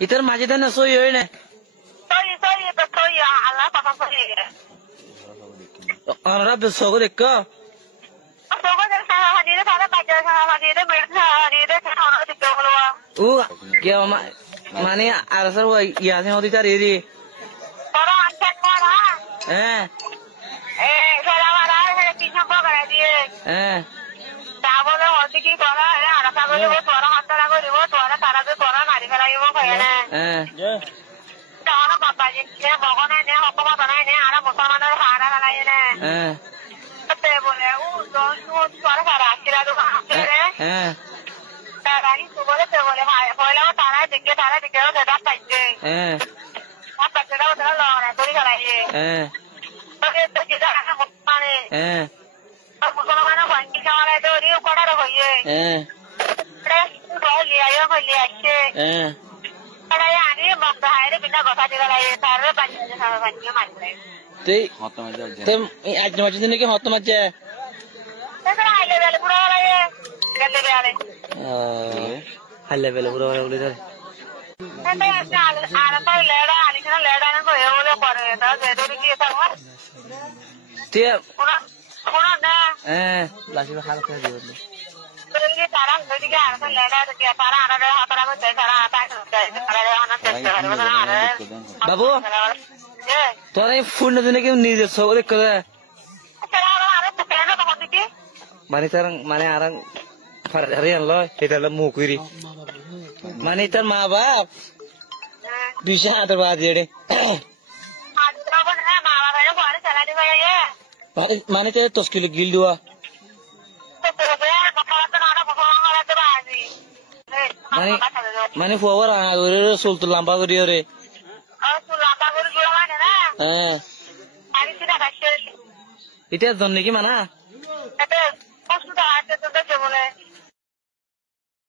ইতার মাঝে দেন সই হই না আমরা বেসগো দেখ ও কে মানে আর সব ইয়াসে হদি তার এরি হ্যাঁ হ্যাঁ তাহলে হচ্ছে কি করা আর সাগরে তোরা হাতটা করিব তোরা তারা যে তোরা মারি ফেলাইব কয়না হ্যাঁ তারা বাবা যে ভগবান নে হকমা বানাই নে আর মুসলমানের হারা লাগাই নে হ্যাঁ তে বলে ও তোরা সারা আসিরা তো আসিরে হ্যাঁ তারাই তো বলে তে বলে ভাই পয়লা তারা দিকে সেটা পাইছে হ্যাঁ আর পাইছেটা ওটা লড়া করি ফেলাই হ্যাঁ তবে তো যেটা মানে হ্যাঁ মুসলমানের বাঙ্গি খাওয়ালে তো রিও করার হইয়ে হ্যাঁ হ্যাঁ আজ মাঝে দিনে কি হত মাঝে হাইলে বেলে পুরো বলে ধরে হ্যাঁ লাসি খারাপ করে দিব বাবু তোর এই ফোন দিনে কেউ নিজে সব দেখ মানে তার মানে আর আনলো এটা হলো মুকুরি মানে তার মা বাপ বিশা হাতের বাজে মানে তার 10 কিলো গিল দেওয়া মানে ফুয়াবার চলতো লম্বা করি রে হ্যাঁ এটা জন নাকি মানা